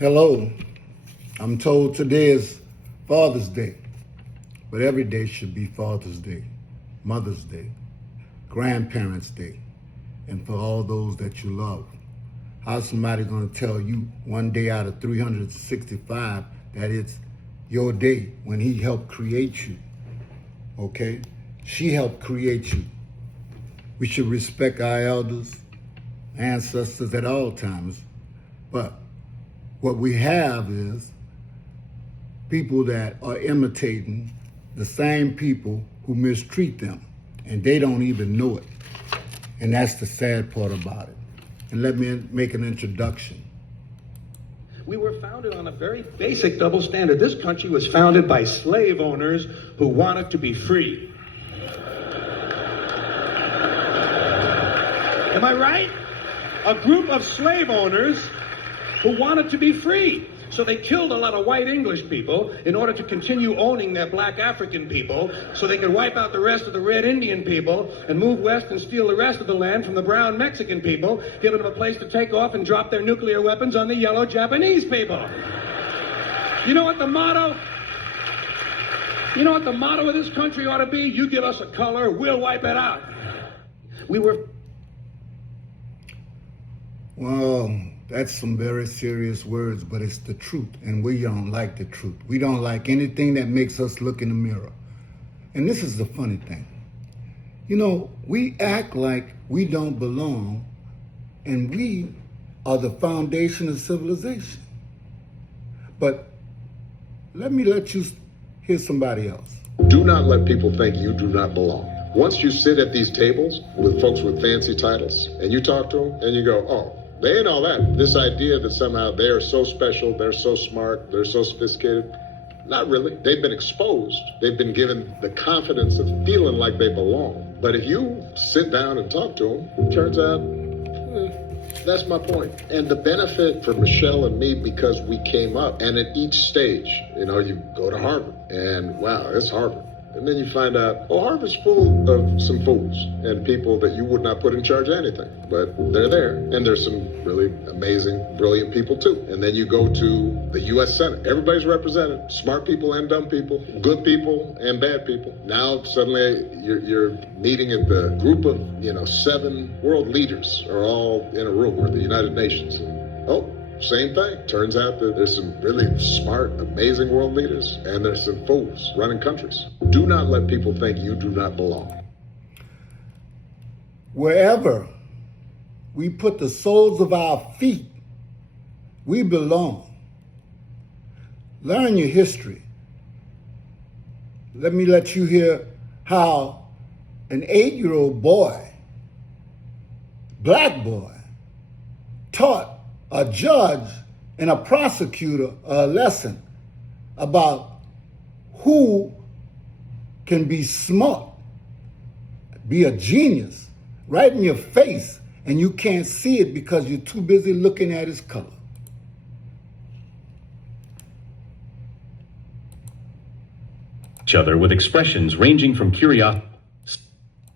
Hello. I'm told today is Father's Day, but every day should be Father's Day, Mother's Day, Grandparents' Day, and for all those that you love. How's somebody going to tell you one day out of 365 that it's your day when he helped create you? Okay? She helped create you. We should respect our elders, ancestors at all times, but what we have is people that are imitating the same people who mistreat them, and they don't even know it. And that's the sad part about it. And let me make an introduction. We were founded on a very basic double standard. This country was founded by slave owners who wanted to be free. Am I right? A group of slave owners who wanted to be free. So they killed a lot of white English people in order to continue owning their black African people so they could wipe out the rest of the red Indian people and move west and steal the rest of the land from the brown Mexican people, giving them a place to take off and drop their nuclear weapons on the yellow Japanese people. You know what the motto? You know what the motto of this country ought to be? You give us a color, we'll wipe it out. Well, that's some very serious words, but it's the truth, and we don't like the truth. We don't like anything that makes us look in the mirror. And this is the funny thing. You know, we act like we don't belong, and we are the foundation of civilization. But let you hear somebody else. Do not let people think you do not belong. Once you sit at these tables with folks with fancy titles, and you talk to them, and you go, oh, they ain't all that. This idea that somehow they are so special, they're so smart, they're so sophisticated. Not really. They've been exposed. They've been given the confidence of feeling like they belong. But if you sit down and talk to them, it turns out, that's my point. And the benefit for Michelle and me, because we came up, and at each stage, you know, you go to Harvard, and wow, it's Harvard. And then you find out, oh, Harvard's full of some fools and people that you would not put in charge of anything. But they're there. And there's some really amazing, brilliant people, too. And then you go to the U.S. Senate. Everybody's represented. Smart people and dumb people. Good people and bad people. Now, suddenly, you're meeting at the group of, 7 world leaders are all in a room, or the United Nations. Oh, same thing. Turns out that there's some really smart, amazing world leaders, and there's some fools running countries. Do not let people think you do not belong. Wherever we put the soles of our feet, we belong. Learn your history. Let me let you hear how an 8-year-old boy, black boy, taught a judge and a prosecutor a lesson about who can be smart, be a genius, right in your face, and you can't see it because you're too busy looking at his color. Each other with expressions ranging from curiosity,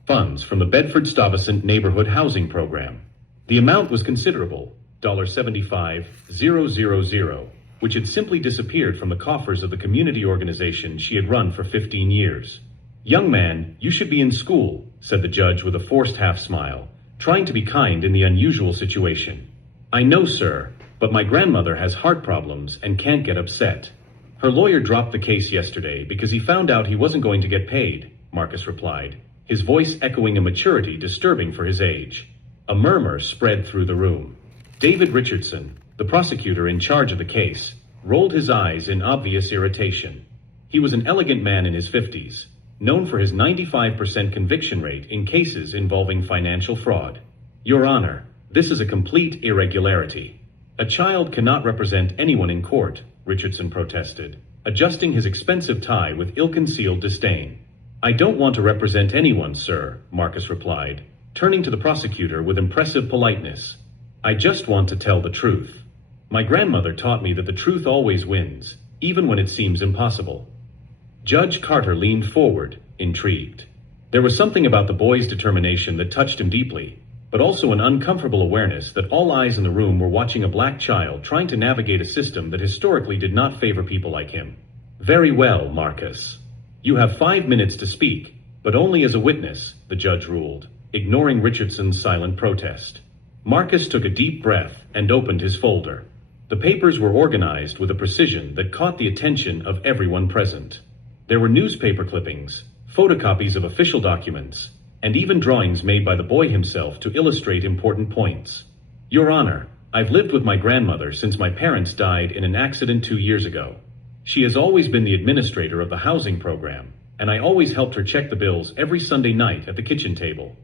funds from the Bedford-Stuyvesant Neighborhood Housing Program. The amount was considerable, $75,000, which had simply disappeared from the coffers of the community organization she had run for 15 years. "Young man, you should be in school," said the judge with a forced half-smile, trying to be kind in the unusual situation. "I know, sir, but my grandmother has heart problems and can't get upset. Her lawyer dropped the case yesterday because he found out he wasn't going to get paid," Marcus replied, his voice echoing a maturity disturbing for his age. A murmur spread through the room. David Richardson, the prosecutor in charge of the case, rolled his eyes in obvious irritation. He was an elegant man in his 50s, known for his 95% conviction rate in cases involving financial fraud. "Your Honor, this is a complete irregularity. A child cannot represent anyone in court," Richardson protested, adjusting his expensive tie with ill-concealed disdain. "I don't want to represent anyone, sir," Marcus replied, turning to the prosecutor with impressive politeness. "I just want to tell the truth. My grandmother taught me that the truth always wins, even when it seems impossible." Judge Carter leaned forward, intrigued. There was something about the boy's determination that touched him deeply, but also an uncomfortable awareness that all eyes in the room were watching a black child trying to navigate a system that historically did not favor people like him. Very well, Marcus. You have 5 minutes to speak, but only as a witness, the judge ruled, ignoring Richardson's silent protest. Marcus took a deep breath and opened his folder. The papers were organized with a precision that caught the attention of everyone present. There were newspaper clippings, photocopies of official documents, and even drawings made by the boy himself to illustrate important points. Your Honor, I've lived with my grandmother since my parents died in an accident 2 years ago. She has always been the administrator of the housing program, and I always helped her check the bills every Sunday night at the kitchen table.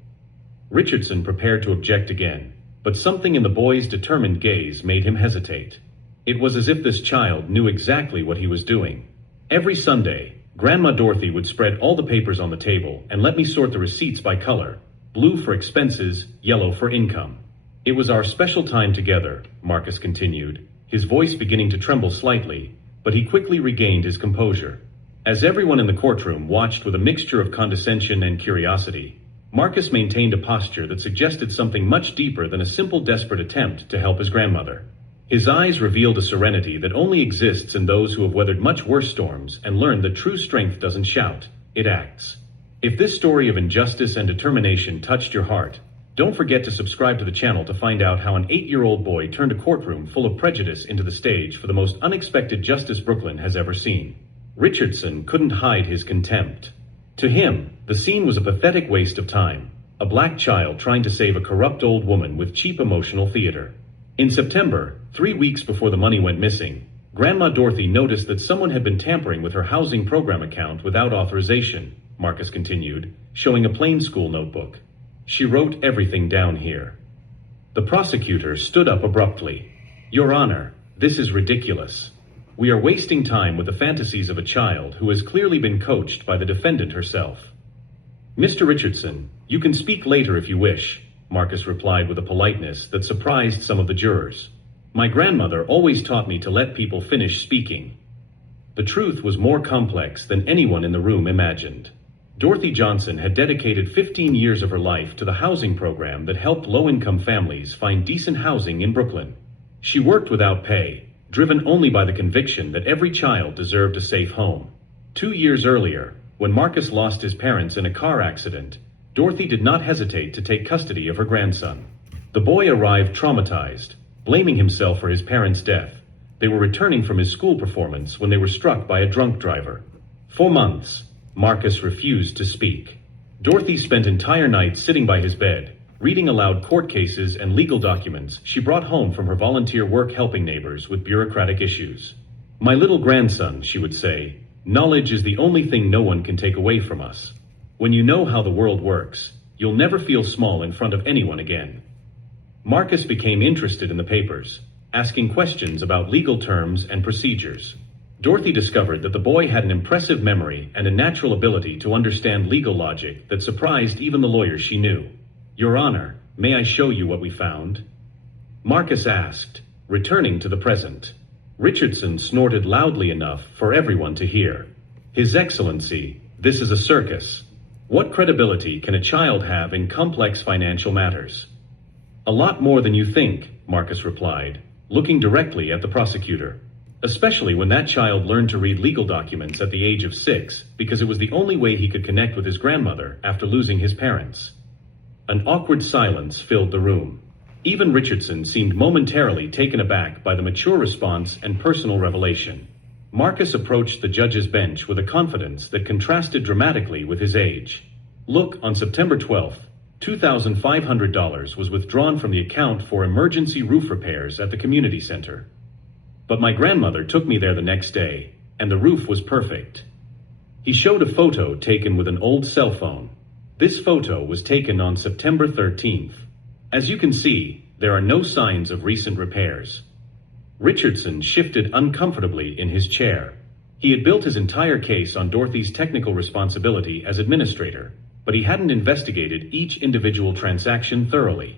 Richardson prepared to object again, but something in the boy's determined gaze made him hesitate. It was as if this child knew exactly what he was doing. Every Sunday, Grandma Dorothy would spread all the papers on the table and let me sort the receipts by color, blue for expenses, yellow for income. It was our special time together, Marcus continued, his voice beginning to tremble slightly, but he quickly regained his composure. As everyone in the courtroom watched with a mixture of condescension and curiosity, Marcus maintained a posture that suggested something much deeper than a simple desperate attempt to help his grandmother. His eyes revealed a serenity that only exists in those who have weathered much worse storms and learned that true strength doesn't shout, it acts. If this story of injustice and determination touched your heart, don't forget to subscribe to the channel to find out how an 8-year-old boy turned a courtroom full of prejudice into the stage for the most unexpected justice Brooklyn has ever seen. Richardson couldn't hide his contempt. To him, the scene was a pathetic waste of time, a black child trying to save a corrupt old woman with cheap emotional theater. In September, 3 weeks before the money went missing, Grandma Dorothy noticed that someone had been tampering with her housing program account without authorization, Marcus continued, showing a plain school notebook. She wrote everything down here. The prosecutor stood up abruptly. Your Honor, this is ridiculous. We are wasting time with the fantasies of a child who has clearly been coached by the defendant herself. Mr. Richardson, you can speak later if you wish, Marcus replied with a politeness that surprised some of the jurors. My grandmother always taught me to let people finish speaking. The truth was more complex than anyone in the room imagined. Dorothy Johnson had dedicated 15 years of her life to the housing program that helped low-income families find decent housing in Brooklyn. She worked without pay, driven only by the conviction that every child deserved a safe home. 2 years earlier, when Marcus lost his parents in a car accident, Dorothy did not hesitate to take custody of her grandson. The boy arrived traumatized, blaming himself for his parents' death. They were returning from his school performance when they were struck by a drunk driver. For months, Marcus refused to speak. Dorothy spent entire nights sitting by his bed, reading aloud court cases and legal documents she brought home from her volunteer work helping neighbors with bureaucratic issues. My little grandson, she would say, knowledge is the only thing no one can take away from us. When you know how the world works, you'll never feel small in front of anyone again. Marcus became interested in the papers, asking questions about legal terms and procedures. Dorothy discovered that the boy had an impressive memory and a natural ability to understand legal logic that surprised even the lawyers she knew. Your Honor, may I show you what we found? Marcus asked, returning to the present. Richardson snorted loudly enough for everyone to hear. His Excellency, this is a circus. What credibility can a child have in complex financial matters? A lot more than you think, Marcus replied, looking directly at the prosecutor. Especially when that child learned to read legal documents at the age of 6, because it was the only way he could connect with his grandmother after losing his parents. An awkward silence filled the room. Even Richardson seemed momentarily taken aback by the mature response and personal revelation. Marcus approached the judge's bench with a confidence that contrasted dramatically with his age. Look, on September 12th, $2,500 was withdrawn from the account for emergency roof repairs at the community center. But my grandmother took me there the next day, and the roof was perfect. He showed a photo taken with an old cell phone. This photo was taken on September 13th. As you can see, there are no signs of recent repairs. Richardson shifted uncomfortably in his chair. He had built his entire case on Dorothy's technical responsibility as administrator, but he hadn't investigated each individual transaction thoroughly.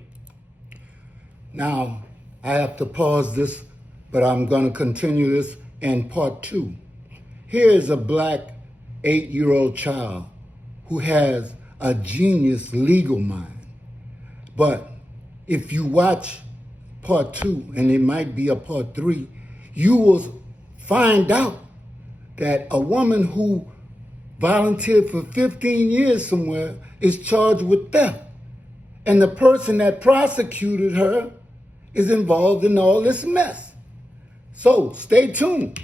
Now, I have to pause this, but I'm going to continue this in part 2. Here is a black 8-year-old child who has a genius legal mind, but if you watch part 2, and it might be a part 3, you will find out that a woman who volunteered for 15 years somewhere is charged with theft. And the person that prosecuted her is involved in all this mess. So stay tuned.